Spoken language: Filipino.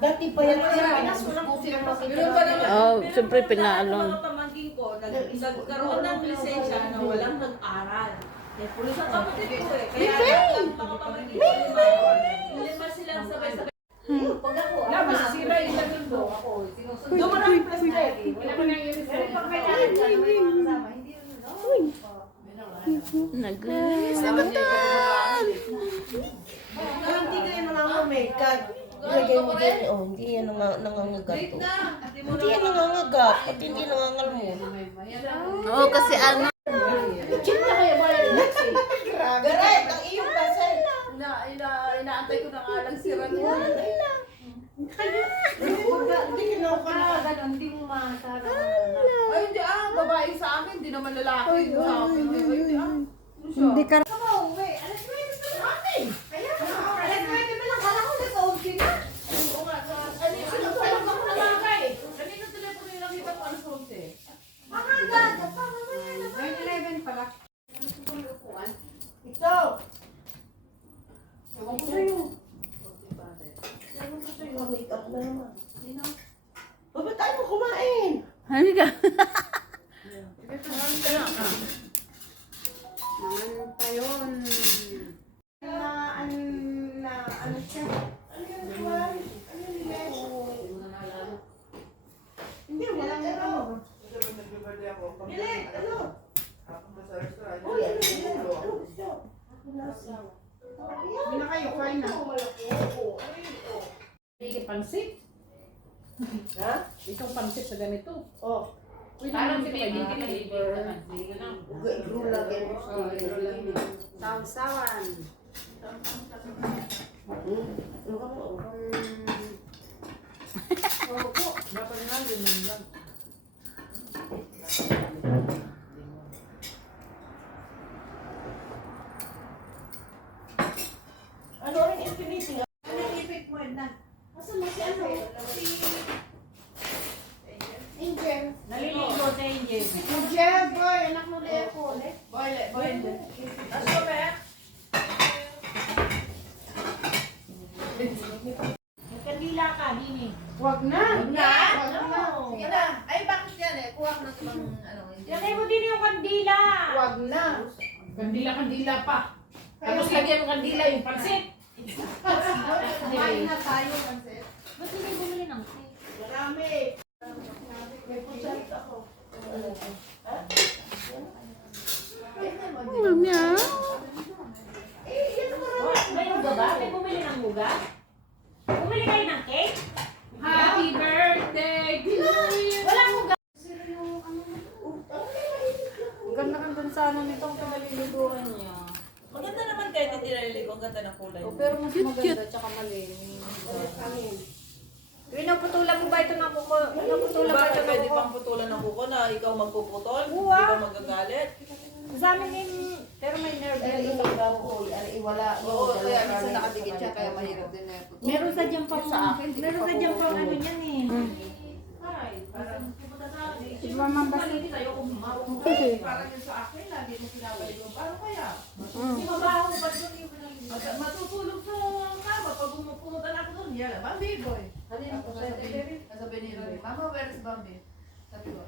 Dati pa yan. Oh, siyempre pinaalon. Mga pamangkin ko, nagkaroon ng lisensya na walang nag-aral. Eh, pulis ang kapatid ko eh. Kaya lang mga pamangkin ko, lima silang sabay-sabay. Pag ako, masisira yung lamin ko. Ako, sinusunod. Doon mo na yung plastic. Wala ko nang yun. Pero pag kailangan dyan, may mga kasama. Hindi yun, no? Naglinis naman tan. Hindi kayo nangangamekat. Ilagay mo dyan. Oh, hindi yan nangangagat to. Hindi yan nangangagat. At hindi nangangalmon. Oo, kasi ano. Chinta kayo ba yung next eh? Garay, ang iyong basay. Inaantay ko na nga lang si Rani. Hindi kinaw ka na. Ganon, hindi mo masarap. Ay, hindi babae sa akin, hindi naman lalaki sa akin. Hindi Hindi ka Ikaw ba, uwi? Alas 9 pa lang. Kaya nga. Alas 9 pa lang. Kala ko nasa OG na. Oo nga, sinusulat ako na mga eh. Kanina telepono yung nakita ko alas 11. Mga gaga pa. Mamaya na. 9-11 pala. Ito. Ewan ko sa'yo. Make-up na naman. Baba tayo mo kumain. Ano ka? Naman tayon. Ano siya? Hindi, walang ano. Bilit, ano? Uy, ano yan? Ano gusto? Hindi na kayo, kain na. Hindi pansit. Ha? Isang pansit sa ganito. Oh. Parang si Baby liver. Rula din. Sausawan. Ano ka mo? Opo. Dapat nga yun lang. Ano rin yung piniting? Ano yung ipit mo, Edna? Asan mo si ano? Angel. Naliligo sa Angel. Angel, boy. Anak mo na ako. Boy. Aso ba? Kandila ka, Dini. Huwag na. Huwag na? Huwag na. Sige na. Ay, bakit yan eh? Kuha ko na sa Lagay mo din yung kandila. Huwag na. Kandila pa. Tapos lagyan ng kandila yung pansit. Kumain na tayo. Ba't hindi bumili ng cake? Marami. May pusalit ako. Mami ah. May uga ba? May bumili ng uga? Bumili kayo ng cake? Happy birthday to you! Walang uga. Ang ganda-ganda sana nitong pinaliliguan niya. Maganda naman kahit hindi naliligo. Ang ganda ng kulay. Pero mas maganda tsaka malinis. Pinaputulan mo ba ito ng kuko? Pinaputulan ba ito Bakit ng pwede kuko? pang putulan ng kuko na ikaw magpuputol? Oo, Hindi ah. ka magagalit? Sa amin din, pero may nerve din. Iwala. Oo, kaya minsan nakadikit siya, kaya mahirap din na ito. Meron sa dyan pang, meron sa dyan pang ano yan eh. Ay, parang pupunta sa akin. Di ba mambas? Hindi tayo kumawag mo. Parang yun sa akin, lagi mo pinapaligo. Paano kaya? Hindi mabaho, ba't mo hindi mo naliligo? Matutulog sa kama. Pag pumunta na ako doon, yan. Bambi, boy. Sabi ni Roy, Mama, where is Bambi? Sabi ko,